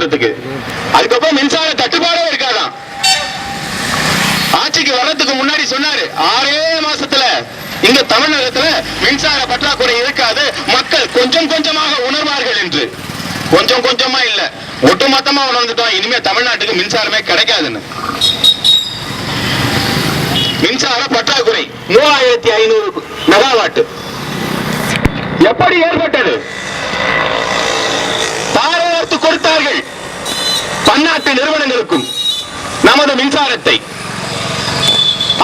காப்பாத்துறதுக்கு. அதுக்கப்புறம் மின்சார தட்டுப்பாடே இருக்காதான். ஆட்சிக்கு வர்றதுக்கு முன்னாடி சொன்னாரு 6 மாசத்துல இங்க தமிழகத்துல மின்சார பற்றாக்குறை இருக்காது, மக்கள் கொஞ்சம் கொஞ்சமாக உணர்வார்கள் என்று. கொஞ்சம் கொஞ்சமா இல்ல, ஒட்டுமொத்தமா உணர்ந்துட்டோம். இனிமே தமிழ்நாட்டுக்கு மின்சாரமே கிடைக்காதுன்னு. மின்சார பற்றாக்குறை 3500 மெகாவாட் எப்படி ஏற்பட்டது? தாரையாத்து கொடுத்தார்கள் பன்னாட்டு நிறுவனங்களுக்கும் நமது மின்சாரத்தை.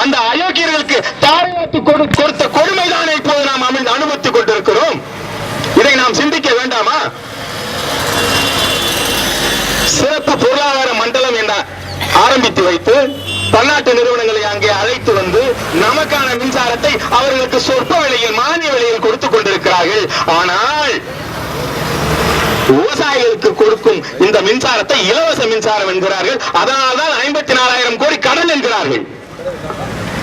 அந்த அயோக்கியர்களுக்கு தாரையாத்து கொடுத்த கொடுமைதானே இப்போது நாம் அனுமதித்துக் கொண்டிருக்கிறோம். இதை நாம் சிந்திக்க வேண்டாமா? சிறப்பு பொருளாதார மண்டலம் என ஆரம்பித்து வைத்து பன்னாட்டு நிறுவனங்களை அங்கே அழைத்து வந்து நமக்கான மின்சாரத்தை அவர்களுக்கு சொற்ப விலையில் மானிய விலையில் கொடுத்துக் கொண்டிருக்கிறார்கள். ஆனால் விவசாயிகளுக்கு கொடுக்கும் இந்த மின்சாரத்தை இலவச மின்சாரம் என்கிறார்கள். அதனால்தான் 54,000 கோடி கடன் என்கிறார்கள்.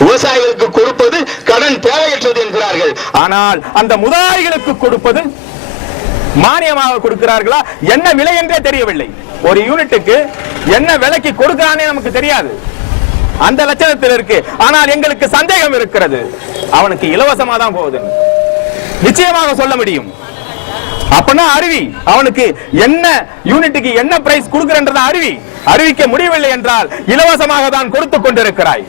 விவசாயிகளுக்கு கொடுப்பது கடன் தேவையற்றது என்கிறார்கள். ஆனால் அந்த முதலாளிகளுக்கு கொடுப்பது மானியமாக கொடுக்கிறார்களா? என்ன விலை என்றே தெரியவில்லை. ஒரு யூனிட்டுக்கு என்ன விலைக்கு கொடுக்கிறானே நமக்கு தெரியாது. அந்த லட்சணத்தில் இருக்கு. ஆனால் எங்களுக்கு சந்தேகம் இருக்கிறது, அவனுக்கு இலவசமா தான் போகுது நிச்சயமாக சொல்ல முடியும். அப்பனா அருவி, அவனுக்கு என்ன யூனிட்டுக்கு என்ன பிரைஸ் கொடுக்கிறன்றத அறிவிக்க முடியவில்லை என்றால் இலவசமாக தான் கொடுத்து கொண்டிருக்கிறாய்.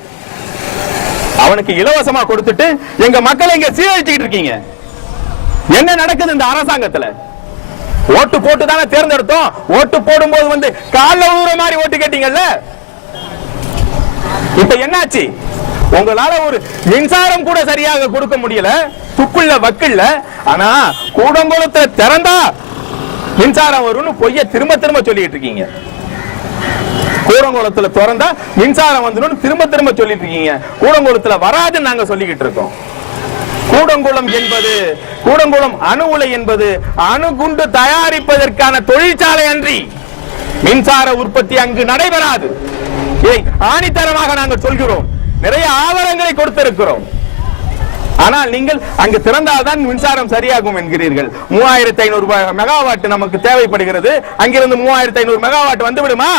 அவனுக்கு இலவசமா கொடுத்துட்டு எங்க மக்களை இங்க சீரழிச்சுக்கிட்டு இருக்கீங்க. என்ன நடக்குது இந்த அரசாங்கத்துல? ஓட்டு போட்டு தானே தேர்ந்தெடுத்தோம். ஓட்டு போடும்போது வந்து கால ஊற மாதிரி ஓட்டு கேட்டீங்கல்ல. இப்ப என்னாச்சு? உங்களால ஒரு மின்சாரம் கூட சரியாக கொடுக்க முடியல, துக்குள்ள வக்குள்ள. ஆனா கூடங்குளத்தை திறந்தா மின்சாரம் வரும்னு பொய்ய திரும்ப திரும்ப சொல்லிட்டு இருக்கீங்க. கூடங்குளத்துல திறந்தா மின்சாரம் வந்துடும் திரும்ப சொல்லிட்டு இருக்கீங்க. கூடங்குளத்துல வராதுன்னு நாங்க சொல்லிக்கிட்டு இருக்கோம். கூடங்குளம் அணு உலை என்பது அணுகுண்டு தயாரிப்பதற்கான தொழிற்சாலை அன்றி மின்சார உற்பத்தி அங்கு நடைபெறாது. இதை ஆணித்தரமாக நாங்கள் சொல்கிறோம். நிறைய ஆதாரங்களை கொடுத்திருக்கிறோம். ஆனால் நீங்கள் அங்கு திறந்தால்தான் மின்சாரம் சரியாகும் என்கிறீர்கள். 3500 மெகாவாட் நமக்கு தேவைப்படுகிறது. அங்கிருந்து 3500 மெகாவாட் வந்து விடுமா?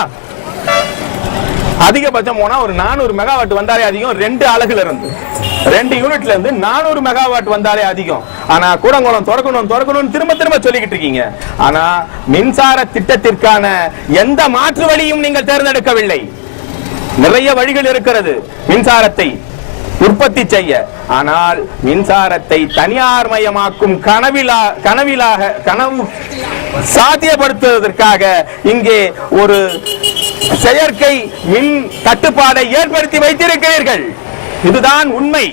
அதிகபட்சம் போனா ஒரு 400 மெகாவாட் வந்தாலே அதிகம். 2 அலகுல இருந்து 2 யூனிட்ல இருந்து 400 மெகாவாட் வந்தாலே அதிகம். ஆனா கூடங்குளம் திறக்கணும் திரும்ப சொல்லிக்கிட்டு இருக்கீங்க. ஆனா மின்சார திட்டத்திற்கான எந்த மாற்று வழியும் நீங்கள் தேர்ந்தெடுக்கவில்லை. நிறைய வழிகள் இருக்கிறது மின்சாரத்தை உற்பத்தி செய்ய. ஆனால் மின்சாரத்தை தனியார் மயமாக்கும் கனவு சாத்தியப்படுத்துவதற்காக இங்கே ஒரு செயற்கை மின் தட்டுப்பாடை ஏற்படுத்தி வைத்திருக்கிறீர்கள். இதுதான் உண்மை.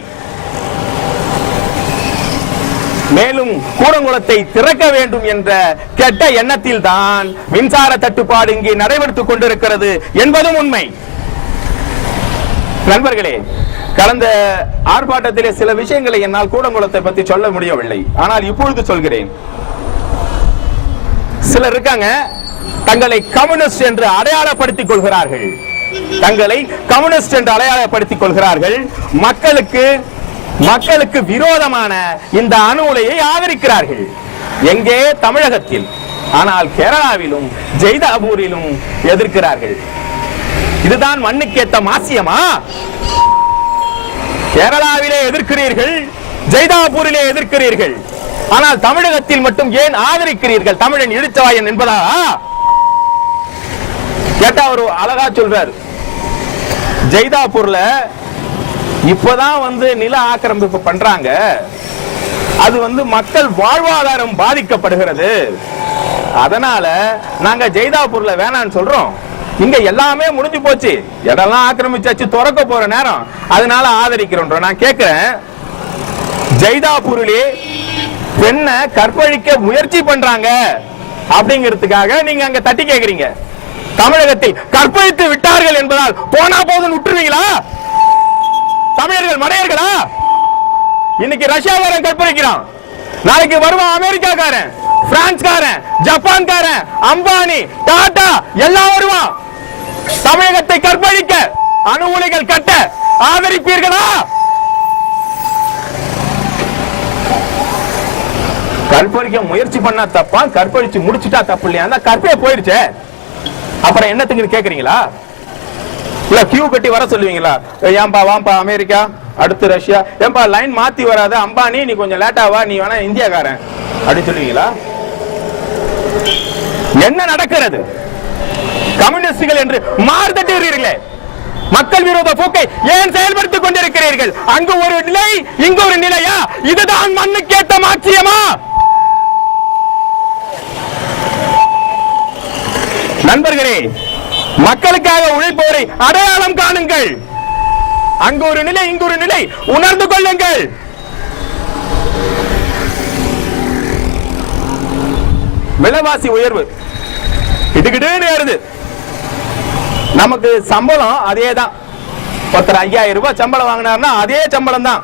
மேலும் கூடங்குளத்தை திறக்க வேண்டும் என்ற கெட்ட எண்ணத்தில் தான் மின்சார தட்டுப்பாடு இங்கே நடைபெற்றுக் கொண்டிருக்கிறது என்பதும் உண்மை. நண்பர்களே, கடந்த ஆர்ப்பாட்டத்திலே சில விஷயங்களை என்னால் கூடங்குளத்தை பற்றி சொல்ல முடியவில்லை. ஆனால் இப்பொழுது சொல்கிறேன். சிலர் இருக்காங்க, தங்களை கம்யூனிஸ்ட் என்று அடையாளப்படுத்திக் கொள்கிறார்கள். மக்களுக்கு விரோதமான இந்த அணு உலையை ஆதரிக்கிறார்கள். எங்கே? தமிழகத்தில். ஆனால் கேரளாவிலும் ஜெய்தாபூரிலும் எதிர்க்கிறார்கள். இதுதான் மண்ணுக்கேத்த மாசியமா? கேரளாவிலே எதிர்க்கிறீர்கள், ஜெய்தாபூரிலே எதிர்க்கிறீர்கள். ஆனால் தமிழகத்தில் மட்டும் ஏன் ஆதரிக்கிறீர்கள்? தமிழன் இழுச்சவாயன் என்பதா? கேட்டா ஒரு அழகா சொல்றாரு. ஜெய்தாபூர்ல இப்பதான் வந்து நில ஆக்கிரமிப்பு பண்றாங்க. அது வந்து மக்கள் வாழ்வாதாரம் பாதிக்கப்படுகிறது. அதனால நாங்க ஜெய்தாபூர்ல வேணான்னு சொல்றோம். இங்க எல்லாமே முடிஞ்சு போச்சு, இடம்லாம் ஆக்கிரமிச்சாச்சு, திறக்க போற நேரம், அதனால ஆதரிக்கிறோம். நான் கேட்கிறேன், ஜெய்தாபூரிலே பெண்ணை கற்பழிக்க முயற்சி பண்றாங்க அப்படிங்கிறதுக்காக நீங்க அங்க தட்டி கேக்குறீங்க. தமிழகத்தில் கற்பழித்து விட்டார்கள் என்பதால் போனா போதும் விட்டுருவீங்களா? தமிழர்கள் மடையர்களா? இன்னைக்கு ரஷ்யாக்காரன் கற்பழிக்கிறான், நாளைக்கு வருவான் அமெரிக்காக்காரன், பிரான்ஸ்காரன், ஜப்பான்காரன், அம்பானி, டாடா எல்லாம் வருவான் தமிழகத்தை கற்பழிக்க, அணு உலைகள் கட்ட. ஆதரிப்பீர்களா? கற்பழிக்க முயற்சி பண்ணா தப்பா, கற்பழிச்சு முடிச்சுட்டா தப்பு இல்லையா? அந்த கற்பே போயிருச்சே. அப்புறம் என்னத்துக்கு கேக்குறீங்களா? இல்ல கியூ கட்டி வர சொல்லுவீங்களா? ஏன்பா வாம்பா அமெரிக்கா, அடுத்து ரஷ்யா, ஏன்பா லைன் மாத்தி வராத, அம்பானி நீ கொஞ்சம் லேட்டா வா, நீ வேணா இந்தியாக்காரன் அப்படி சொல்லுவீங்களா? என்ன நடக்கிறது? கம்யூனிஸ்டுகள் என்று மாறுதட்டுகிறீர்களே, மக்கள் விரோத போக்கை ஏன் செயல்படுத்திக் கொண்டிருக்கிறீர்கள்? அங்கு ஒரு நிலை, இங்கு ஒரு நிலையா? இதுதான் மண்ணுக்கேற்ற மாட்சியமா? நண்பர்களே, மக்களுக்காக உழைப்பவரை அடையாளம் காணுங்கள். அங்கு ஒரு நிலை, இங்கு ஒரு நிலை, உணர்ந்து கொள்ளுங்கள். விலைவாசி உயர்வு கிடுகிடுன்னு ஏறுது. நமக்கு சம்பளம் அதே தான். ஒருத்தர் 5000 ரூபாய் சம்பளம் வாங்கினார்னா அதே சம்பளம் தான்.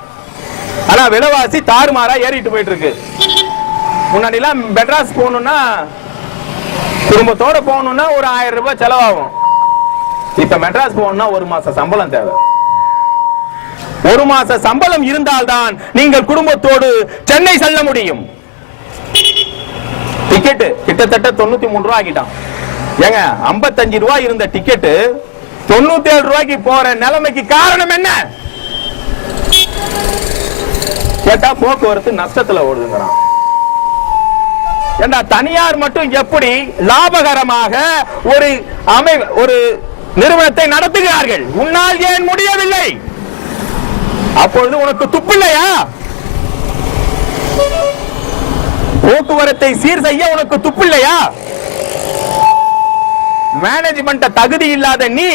ஆனா விலைவாசி தாறுமாறா ஏறிட்டு போயிட்டு இருக்கு. முன்னாடி எல்லாம் மெட்ராஸ் போகணும்னா, குடும்பத்தோட போகணும்னா ஒரு 1000 ரூபாய் செலவாகும். இப்ப மெட்ராஸ் போகணும்னா ஒரு மாச சம்பளம் தேவை. ஒரு மாச சம்பளம் இருந்தால்தான் நீங்கள் குடும்பத்தோடு சென்னை செல்ல முடியும். டிக்கெட் கிட்டத்தட்ட 93 ரூபாய் ஆகிட்டான். ஏங்க 55 ரூபாய் இருந்த டிக்கெட் 97 ரூபாய்க்கு போற நிலைமைக்கு காரணம் என்ன? கேட்டா போக்குவரத்து நஷ்டத்துல ஓடுதுங்கிறான். ஏண்டா தனியார் மட்டும் எப்படி லாபகரமாக ஒரு நிறுவனத்தை நடத்துகிறார்கள், உன்னால் ஏன் முடியவில்லை? அப்பொழுது உனக்கு துப்பில்லையா? போக்குவரத்தை சீர் செய்ய உனக்கு துப்பில்லையா? மேனேஜ்மெண்ட் தகுதி இல்லாத நீ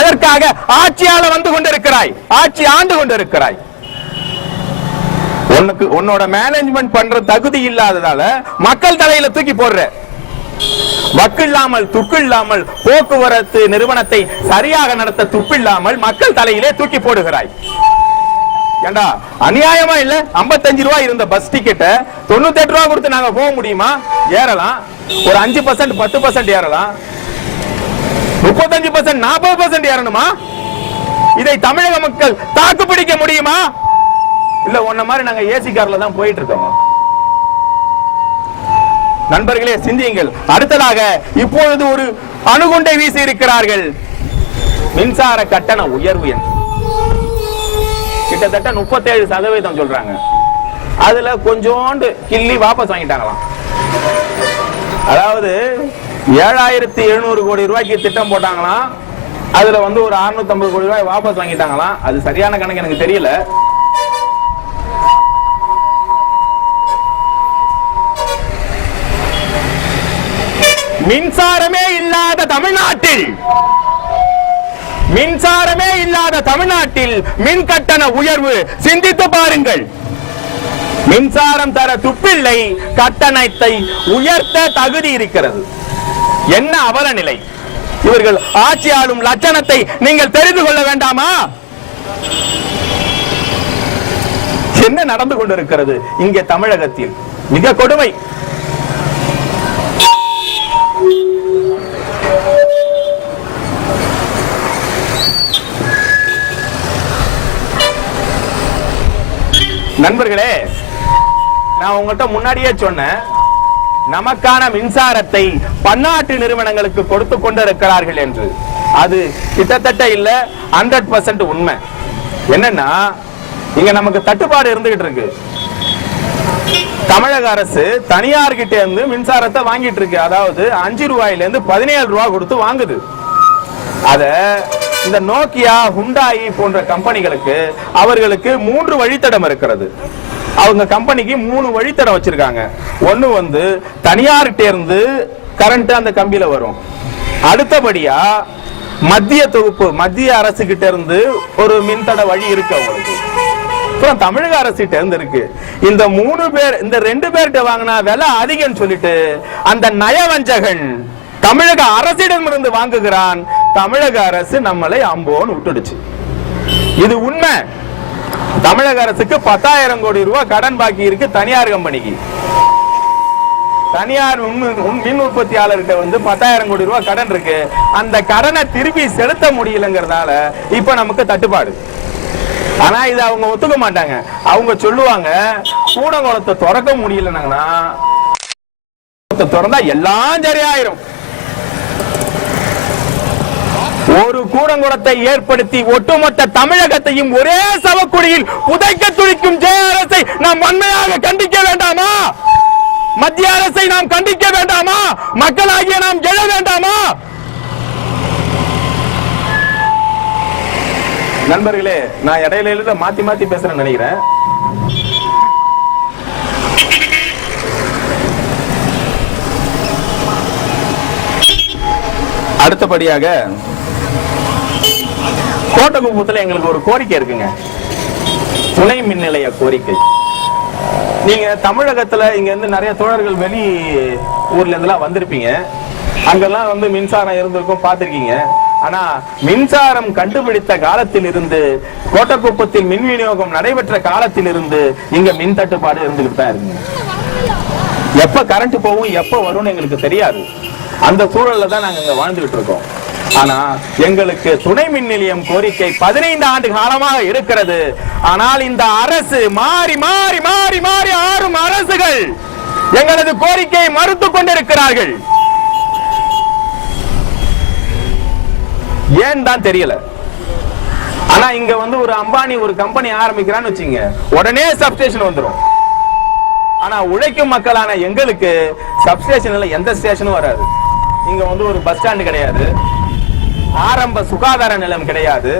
எதற்காக ஆட்சியாள வந்து கொண்டிருக்கிறாய், ஆட்சி ஆண்டு கொண்டிருக்கிறாய்? உன்னோட மேனேஜ்மெண்ட் பண்ற தகுதி இல்லாததால மக்கள் தலையில தூக்கி போடுற. வக்கு இல்லாமல் துக்கு இல்லாமல் போக்குவரத்து நிறுவனத்தை சரியாக நடத்த துப்பில்லாமல் மக்கள் தலையிலே தூக்கி போடுகிறாய். ஏண்டா அநியாயமா இல்ல? 55 ரூபாய் இருந்த பஸ் டிக்கெட்ட 98 ரூபாய் கொடுத்து நாங்க போக முடியுமா? ஏறலாம். ஒரு 5% 10% ஏறலாம். 35% 40% ஏறணுமா? இதை தமிழக மக்கள் தாக்கு பிடிக்க முடியுமா? இல்ல உன்ன மாதிரி நாங்க ஏசி கார்ல தான் போயிட்டு இருக்கோம். நண்பர்களே சிந்தியுங்கள். அடுத்ததாக இப்பொழுது ஒரு அணுகுண்டை வீசி இருக்கிறார்கள். மின்சார கட்டண உயர்வு என்று கிட்டத்தட்ட 37% சொல்றாங்க. அதுல கொஞ்சோண்டு கிள்ளி வாபஸ் வாங்கிட்டாங்களாம். அதாவது 7700 கோடி ரூபாய்க்கு திட்டம் போட்டாங்களாம். அதுல ஒரு 650 கோடி ரூபாய் வாபஸ் வாங்கிட்டாங்களாம். அது சரியான கணக்கு எனக்கு தெரியல. மின்சாரமே இல்லாத தமிழ்நாட்டில் மின் கட்டண உயர்வு சிந்தித்து பாருங்கள். மின்சாரம் தர துப்பில்லை, கட்டணத்தை உயர்த்த தகுதி இருக்கிறது. என்ன அவல நிலை! இவர்கள் ஆட்சி ஆளும் லட்சணத்தை நீங்கள் தெரிந்து கொள்ள வேண்டாமா? என்ன நடந்து கொண்டிருக்கிறது இங்கே தமிழகத்தில்? மிக கொடுமை. நண்பர்களே, நான் உங்கள்கிட்ட முன்னாடியே சொன்னேன், நமக்கான மின்சாரத்தை பன்னாட்டு நிறுவனங்களுக்கு கொடுத்து கொண்டிருக்கிறார்கள் என்று. அது கிட்டத்தட்ட இல்ல 100% உண்மை. என்னன்னா இங்க நமக்கு தட்டுப்பாடு இருந்துகிட்டு இருக்கு. தமிழக அரசு தனியார் கிட்ட இருந்து மின்சாரத்தை வாங்கிட்டு இருக்கு. அதாவது 5 ரூபாயில இருந்து 17 ரூபாய் கொடுத்து வாங்குது. அத இந்த நோக்கியா, ஹுண்டாய் போன்ற கம்பெனிகளுக்கு அவர்களுக்கு 3 வழித்தடம் இருக்கிறது. அவங்க கம்பெனிக்கு 3 வழித்தடம் வச்சிருக்காங்க. ஒன்னு தனியார்கிட்ட இருந்து கரண்ட் அந்த கம்பியில வரும். அடுத்தபடியா மத்திய தொகுப்பு, மத்திய அரசு கிட்ட இருந்து ஒரு மின்தட வழி இருக்கு அவங்களுக்கு. தமிழக அரசு கிட்ட இருந்து இருக்கு. இந்த 3 பேர், இந்த 2 பேர்கிட்ட வாங்கினா விலை அதிகம் சொல்லிட்டு அந்த நயவஞ்சகன் தமிழக அரசிடம் இருந்து வாங்குகிறான். தமிழக அரசு நம்மளை அம்போன்னு விட்டுடுச்சு. இது உண்மை. தமிழக அரசுக்கு 10,000 கோடி ரூபாய் கடன் பாக்கி இருக்கு தனியார் கம்பெனிக்கு. தனியார் மின் உற்பத்தியாளர்கிட்ட 10,000 கோடி ரூபாய் கடன் இருக்கு. அந்த கடனை திருப்பி செலுத்த முடியலங்கிறதால இப்ப நமக்கு தட்டுப்பாடு. ஆனா இது அவங்க ஒத்துக்க மாட்டாங்க. அவங்க சொல்லுவாங்க, கூடங்குளத்தை திறக்க முடியலன்னா திறந்தா எல்லாம் சரியாயிரும். ஒரு கூடங்குளத்தை ஏற்படுத்தி ஒட்டுமொத்த தமிழகத்தையும் ஒரே சவக்குடியில் புதைக்க துடிக்கும் ஜெயரசை நாம் வன்மையாக கண்டிக்க வேண்டாமா? மத்திய அரசை நாம் கண்டிக்க வேண்டாமா? மக்களாகிய நாம் எழ வேண்டாமா? நண்பர்களே, நான் இடையில மாத்தி மாத்தி பேசுறேன்னு நினைக்கிறேன். அடுத்தபடியாக கோட்டகுப்பத்துல எங்களுக்கு ஒரு கோரிக்கை இருக்குங்க, துணை மின் நிலைய கோரிக்கை. நீங்க தமிழகத்துல இங்க இருந்து நிறைய தோழர்கள் வெளி ஊர்ல இருந்தெல்லாம் வந்திருப்பீங்க, அங்கெல்லாம் வந்து மின்சாரம் இருந்திருக்கும், பார்த்திருக்கீங்க. ஆனா மின்சாரம் கண்டுபிடித்த காலத்தில் இருந்து, கோட்டக்குப்பத்தில் மின் விநியோகம் நடைபெற்ற காலத்தில் இருந்து இங்க மின் தட்டுப்பாடு இருந்துகிட்டு தான் இருக்கு. எப்ப கரண்ட் போகும் எப்ப வரும்னு எங்களுக்கு தெரியாது. அந்த சூழல்ல தான் நாங்க இங்க வாழ்ந்துகிட்டு இருக்கோம். ஆனா எங்களுக்கு துணை மின் நிலையம் கோரிக்கை 15 ஆண்டு காலமாக இருக்கிறது. ஆனால் இந்த அரசு மாறி மாறி மாறி மாறி ஆறும் அரசுகள் எங்களது கோரிக்கையை மறுத்துக் கொண்டிருக்கிறார்கள். ஏன் தான் தெரியல. ஆனா இங்க வந்து ஒரு அம்பானி ஒரு கம்பெனி ஆரம்பிக்கிறான்னு வச்சுங்க, உடனே சப்ஸ்டேஷன் வந்துடும். ஆனா உழைக்கும் மக்களான எங்களுக்கு சப்ஸ்டேஷன்ல எந்த ஸ்டேஷனும் வராது. இங்க வந்து ஒரு பஸ் ஸ்டாண்ட் கிடையாது, ஆரம்ப சுகாதார நிலையம் கிடையாது,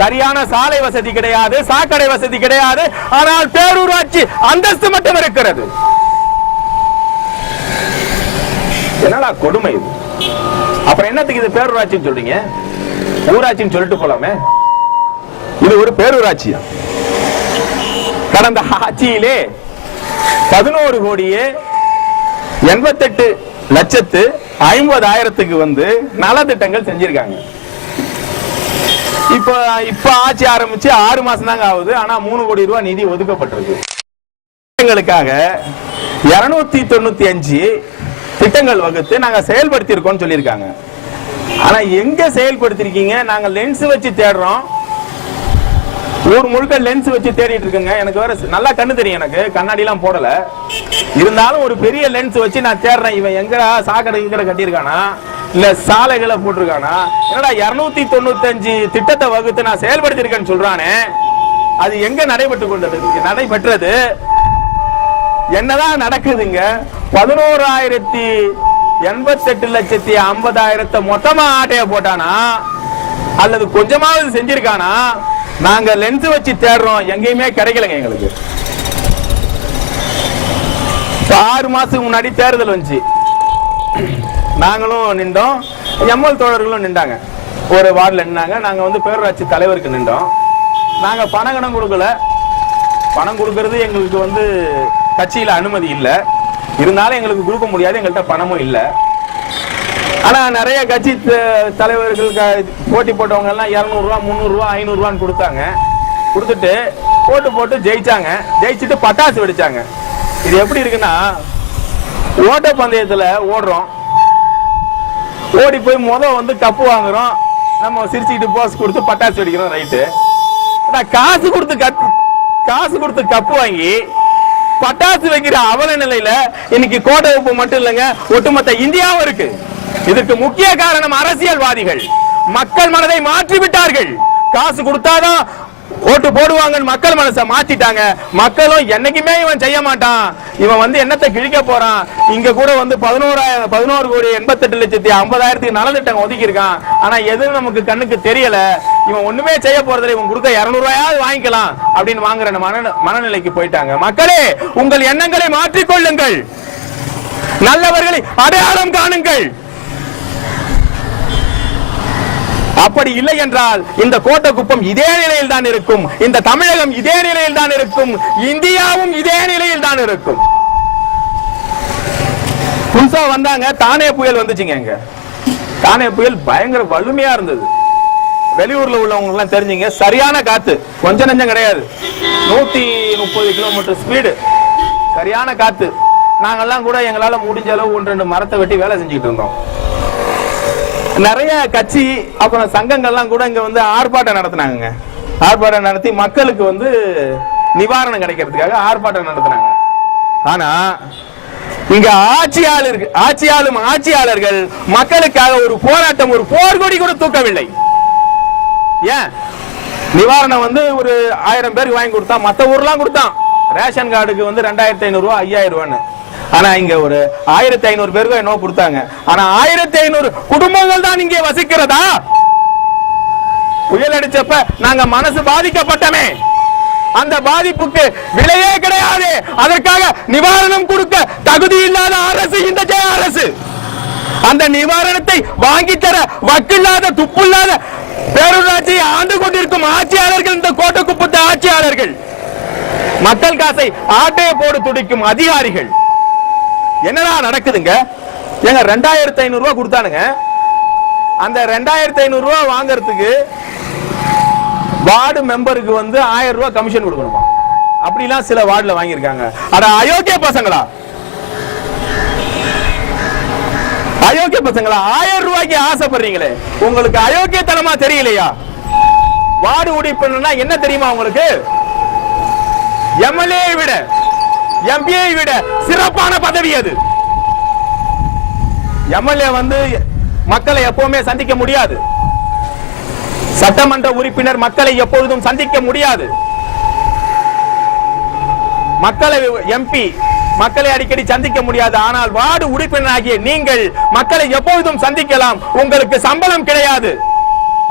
சரியான சாலை வசதி கிடையாது, சாக்கடை வசதி கிடையாது. ஆனால் பேரூராட்சி அந்தஸ்து மட்டும் இருக்கிறது. என்னடா கொடுமை இது? அப்புறம் என்னத்துக்கு இது பேரூராட்சின்னு சொல்றீங்க? ஊராட்சின்னு சொல்லிட்டு போலாமே. இது ஒரு பேரூராட்சியா? கடந்த ஆட்சியிலே 11 கோடியே 88,50,000 வந்து நலத்திட்டங்கள் செஞ்சிருக்காங்க. இப்ப ஆட்சி ஆரம்பிச்சு 6 மாசம் தாங்க ஆகுது. ஆனா 3 கோடி ரூபாய் நிதி ஒதுக்கப்பட்டிருக்கு. திட்டங்களுக்காக 295 திட்டங்கள் வகுத்து நாங்க செயல்படுத்தி இருக்கோம் சொல்லியிருக்காங்க. ஆனா எங்க செயல்படுத்திருக்கீங்க? நாங்க லென்ஸ் வச்சு தேடுறோம், ஊர் முழுக்க லென்ஸ் வச்சு தேடிட்டு இருக்குங்க. எனக்கு வேற நல்லா கண்ணு தெரியும், எனக்கு கண்ணாடி எல்லாம் போடல. இருந்தாலும் ஒரு பெரிய லென்ஸ் வச்சு நான் தேடுறேன். இவன் எங்க சாக்கடை கட்டியிருக்கானா இல்ல சாலைகளை போட்டிருக்கானா? என்னடா 295 திட்டத்தை வகுத்து நான் செயல்படுத்தி இருக்கேன்னு சொல்றானே, அது எங்க நடைபெற்றது? என்னதான் நடக்குதுங்க? 11,88,50,000 மொத்தமா ஆட்டைய போட்டானா அல்லது கொஞ்சமாவது செஞ்சிருக்கானா? நாங்க லென்ஸ் வச்சு தேடுறோம், எங்கேயுமே கிடைக்கலங்க எங்களுக்கு. 6 மாசத்துக்கு முன்னாடி தேர்தல் வந்துச்சு, நாங்களும் நின்றோம், எம்எல் தோழர்களும் நின்றாங்க. ஒரு வார்டுல நின்னாங்க, நாங்க வந்து பேரூராட்சி தலைவருக்கு நின்றோம். நாங்க பணம் கொடுக்கல. பணம் கொடுக்கறது எங்களுக்கு வந்து கட்சியில அனுமதி இல்லை, இருந்தாலும் எங்களுக்கு கொடுக்க முடியாது, எங்கள்கிட்ட பணமும் இல்லை. ஆனா நிறைய கட்சி தலைவர்கள் போட்டி போட்டவங்க எல்லாம் 200 ரூபா 300 ரூபா 500 ரூபான்னு கொடுத்தாங்க. கொடுத்துட்டு போட்டு ஜெயிச்சாங்க. ஜெயிச்சுட்டு பட்டாசு வெடிச்சாங்க. இது எப்படி இருக்குன்னா, ஓட்ட பந்தயத்துல ஓடுறோம், ஓடி போய் வந்து கப்பு வாங்குறோம், நம்ம சிரிச்சுக்கிட்டு போஸ் கொடுத்து பட்டாசு வெடிக்கிறோம், ரைட்டு. காசு கொடுத்து கப்பு வாங்கி பட்டாசு வைக்கிற அவல நிலையில இன்னைக்கு கோட்டகுப்பு மட்டும் இல்லைங்க, ஒட்டுமொத்த இந்தியாவும் இருக்கு. இதற்கு முக்கிய காரணம் அரசியல்வாதிகள். மக்கள் மனதை மாற்றி விட்டார்கள். காசு கொடுத்தாதான் ஓட்டு போடுவாங்கன்னு மக்கள் மனசை மாத்திட்டாங்க. மக்களும் என்னைக்குமே இவன் செய்ய மாட்டான், இவன் வந்து என்னத்தை கிழிக்க போறான். இங்க கூட வந்து 11,88,50,000 நலத்திட்டம் ஒதுக்கி இருக்கான். ஆனா எதுவும் நமக்கு கண்ணுக்கு தெரியல. இவன் ஒண்ணுமே செய்ய போறதில்லை, இவன் கொடுக்க 200 ரூபாயாவது வாங்கிக்கலாம் அப்படின்னு வாங்குற மனநிலைக்கு போயிட்டாங்க. மக்களே, உங்கள் எண்ணங்களை மாற்றிக்கொள்ளுங்கள், நல்லவர்களை அடையாளம் காணுங்கள். அப்படி இல்லை என்றால் இந்த கோட்டகுப்பம் இதே நிலையில் தான் இருக்கும், இந்த தமிழகம் இதே நிலையில் தான் இருக்கும், இந்தியாவும் இதே நிலையில் தான் இருக்கும். புதுசா வந்தாங்க, தானே புயல் வந்துச்சுங்க. தானே புயல் பயங்கர வலிமையா இருந்தது. வெளியூர்ல உள்ளவங்க எல்லாம் தெரிஞ்சுங்க, சரியான காத்து, கொஞ்சம் நஞ்சம் கிடையாது. 130 கிலோமீட்டர் ஸ்பீடு, சரியான காத்து. நாங்கெல்லாம் கூட எங்களால முடிஞ்ச அளவு 1-2 மரத்தை வெட்டி வேலை செஞ்சுட்டு இருந்தோம். நிறைய கட்சி அப்புறம் சங்கங்கள்லாம் கூட இங்க வந்து ஆர்ப்பாட்டம் நடத்தினாங்க. ஆர்ப்பாட்டம் நடத்தி மக்களுக்கு வந்து நிவாரணம் கிடைக்கிறதுக்காக ஆர்ப்பாட்டம் நடத்தினாங்க. ஆனா இங்க ஆட்சியாளர்கள் மக்களுக்காக ஒரு போராட்டம், ஒரு போர்க்கொடி கூட தூக்கவில்லை. ஏன் நிவாரணம் வந்து ஒரு 1000 பேருக்கு வாங்கி கொடுத்தான், மத்த ஊர்லாம் கொடுத்தான். ரேஷன் கார்டுக்கு வந்து 2500 ரூபாய் 5000 ரூபான்னு. ஆனா இங்க ஒரு 1500 பேருக்கு என்ன கொடுத்தாங்க. ஆனா 1500 குடும்பங்கள் தான் இங்கே வசிக்கிறதா? புயல் அடிச்சப்ப நாங்க மனசு பாதிக்கப்பட்டமே, அந்த பாதிப்புக்கு விலையே கிடையாது. அதற்காக நிவாரணம் கொடுக்க தகுதி இல்லாத அரசு இந்த ஜெய அரசு. அந்த நிவாரணத்தை வாங்கி தர வக்கில்லாத துப்புல்லாத பேரூராட்சியை ஆண்டு கொண்டிருக்கும் ஆட்சியாளர்கள், இந்த கோட்டக்குப்பத்த ஆட்சியாளர்கள், மக்கள் காசை ஆட்டையை போடு துடிக்கும் அதிகாரிகள். என்னடா நடக்குதுங்க? ஏங்க 2500 ரூபாய் கொடுத்தானுங்க. அந்த 2500 ரூபாய் வாங்கறதுக்கு வார்டு மெம்பருக்கு வந்து 1000 ரூபாய் கமிஷன் கொடுக்கணுமா? அப்படிலாம் சில வார்டுல வாங்கியிருக்காங்க. அட அயோக்கிய பசங்களா, அயோக்கிய பசங்களா, 1000 ரூபாய்க்கு ஆசைப்படுறீங்களே, உங்களுக்கு அயோக்கியத்தனமா தெரியலையா? வார்டு உறுப்பினர்னா என்ன தெரியுமா உங்களுக்கு? எம்எல்ஏ விட எம்பியை விட சிறப்பான பதவி அது. எம்எல்ஏ வந்து மக்களை எப்பவுமே சந்திக்க முடியாது. சட்டமன்ற உறுப்பினர் மக்களை எப்பொழுதும் சந்திக்க முடியாது. மக்களை எம்பி மக்களை அடிக்கடி சந்திக்க முடியாது. ஆனால் வார்டு உறுப்பினர் ஆகிய நீங்கள் மக்களை எப்பொழுதும் சந்திக்கலாம். உங்களுக்கு சம்பளம் கிடையாது.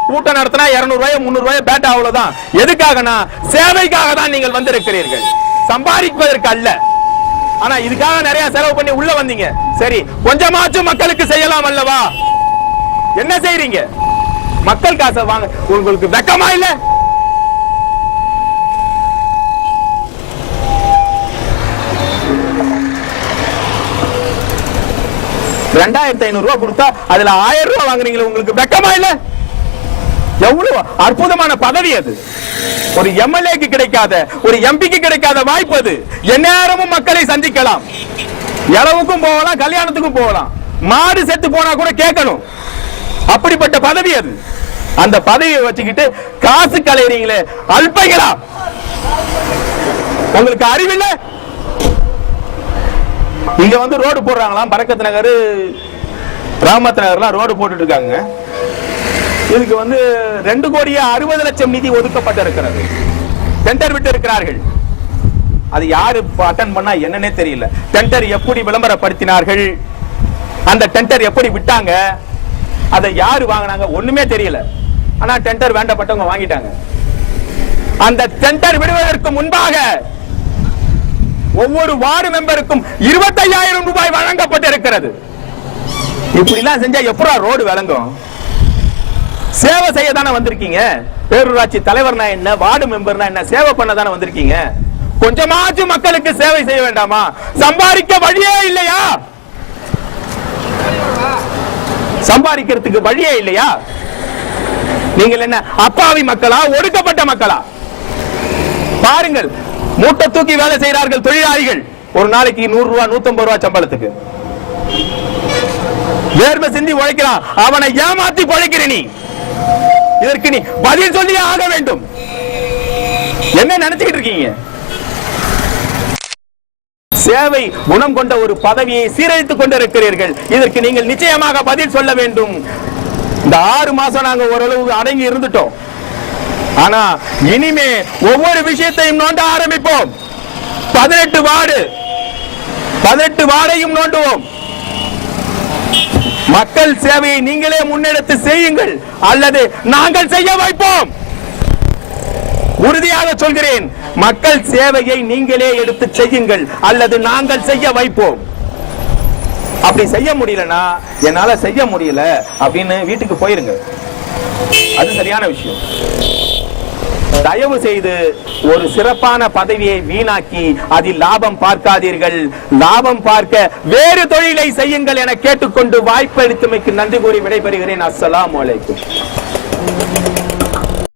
கூட்டம் நடத்தினா 200 ரூபாய் 300 ரூபாய் பேட்டா, அவ்வளவுதான். எதுக்காகனா சேவைக்காக தான் நீங்கள் வந்திருக்கிறீர்கள், சம்பாதிப்பதற்கு அல்ல. ஆனா இதுக்காக நிறைய செலவு பண்ணி உள்ள வந்தீங்க. சரி, கொஞ்சமாச்சும் மக்களுக்கு செய்யலாம் அல்லவா? என்ன செய்றீங்க? மக்கள் காசை வாங்க, உங்களுக்கு வெக்கமா இல்ல? $2500 கொடுத்தா அதுல 1000 ரூபாய் வாங்குறீங்களா? உங்களுக்கு வெக்கமா இல்ல? எவ்வளவு அற்புதமான பதவி அது. ஒரு எம்எல்ஏக்கு கிடைக்காத, ஒரு எம்பிக்கு கிடைக்காத வாய்ப்பு அது. எந்நேரமும் மக்களை சந்திக்கலாம். எளவுக்கும் போகலாம், கல்யாணத்துக்கும் போகலாம். மாடு செத்து போனா கூட கேட்கணும். அப்படிப்பட்ட பதவி அது. அந்த பதவியை வச்சுக்கிட்டு காசு கலையறீங்களே அல்பைகளா, உங்களுக்கு அறிவில்லை? இங்க வந்து ரோடு போடுறாங்களாம். பரக்கத் நகர், ராமத் நகர்லாம் ரோடு போட்டுட்டு இருக்காங்க. இதுக்கு வந்து 2,60,00,000 நிதி ஒதுக்கப்பட்டிருக்கிறது. டெண்டர் விட்டு இருக்கிறார்கள். அது யாரு அட்டெண்ட் பண்ணா என்னன்னே தெரியல. டெண்டர் எப்படி விளம்பரப்படுத்தினார்கள், அந்த டெண்டர் எப்படி விட்டாங்க, அதை யாரு வாங்கினாங்க ஒண்ணுமே தெரியல. ஆனா டெண்டர் வேண்டப்பட்டவங்க வாங்கிட்டாங்க. அந்த டெண்டர் விடுவதற்கு முன்பாக ஒவ்வொரு வார்டு மெம்பருக்கும் 25,000 ரூபாய் வழங்கப்பட்டிருக்கிறது. இப்படி எல்லாம் செஞ்சா எப்படா ரோடு விளங்கும்? சேவை செய்ய தானே வந்திருக்கீங்க. பேரூராட்சி தலைவர்னா என்ன, வார்டு மெம்பர்னா என்ன, சேவை பண்ண தானே வந்திருக்கீங்க. கொஞ்சமாச்சும் மக்களுக்கு சேவை செய்ய வேண்டாமா? சம்பாதிக்க வழியே இல்லையா? சம்பாதிக்கிறதுக்கு வழியே இல்லையா? நீங்கள் என்ன அப்பாவி மக்களா, ஒடுக்கப்பட்ட மக்களா? பாருங்கள், மூட்டை தூக்கி வேலை செய்கிறார்கள் தொழிலாளிகள். ஒரு நாளைக்கு 100 ரூபாய் 150 ரூபாய் சம்பளத்துக்கு வேர்வை சிந்தி உழைக்கிறான். அவனை ஏமாத்தி உழைக்கிற நீ. இதற்கு நீ பதில் சொல்லி ஆக வேண்டும். என்ன நினைச்சுக்கிட்டு இருக்கீங்க? சேவை குணம் கொண்ட ஒரு பதவியை சீரழித்துக் கொண்டிருக்கிறீர்கள். இதற்கு நீங்கள் நிச்சயமாக பதில் சொல்ல வேண்டும். இந்த 6 மாசம் நாங்க ஓரளவு அடங்கி இருந்துட்டோம். ஆனா இனிமே ஒவ்வொரு விஷயத்தையும் நோண்ட ஆரம்பிப்போம். 18 வார்டையும் நோண்டுவோம். மக்கள் சேவையை நீங்களே முன்னெடுத்து செய்யுங்கள், அல்லது நாங்கள் செய்ய வைப்போம். உறுதியாக சொல்கிறேன், மக்கள் சேவையை நீங்களே எடுத்து செய்யுங்கள், அல்லது நாங்கள் செய்ய வைப்போம். அப்படி செய்ய முடியலனா, என்னால செய்ய முடியல அப்படின்னு வீட்டுக்கு போயிருங்க. அது சரியான விஷயம். தயவு செய்து ஒரு சிறப்பான பதவியை வீணாக்கி அதில் லாபம் பார்க்காதீர்கள். லாபம் பார்க்க வேறு தொழிலை செய்யுங்கள் என கேட்டுக்கொண்டு வாய்ப்பு அளித்தமைக்கு நன்றி கூறி விடைபெறுகிறேன். அஸ்ஸலாமு அலைக்கும்.